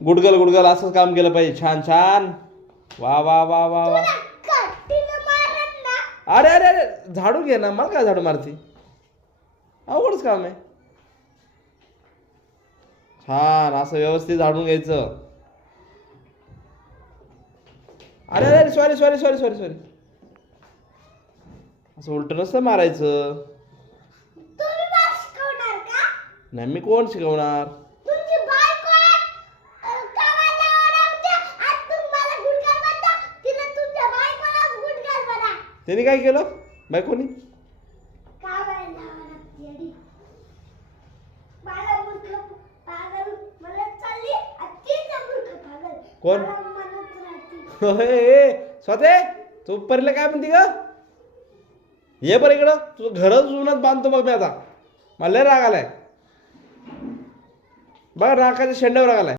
गुडगल गुडगल असंच काम केलं पाहिजे. छान छान. वा वा वा वा वा. अरे अरे अरे झाडू घे ना. मला काय झाडू मारती. अवघडच काम आहे. छान असं व्यवस्थित झाडून घ्यायचं. अरे अरे sorry sorry sorry sorry sorry. असं उलट नसतं मारायचं. नाही मी कोण शिकवणार. त्यांनी काय केलं बायकोनी. कोण स्वते तू परीला काय म्हणते ग. ये बरं इकडं. तुझं घरच जुनात बांधतो बघ मी आता. मला लय राग आलाय बघ. रागाच्या शेंड्यावर राग आलाय.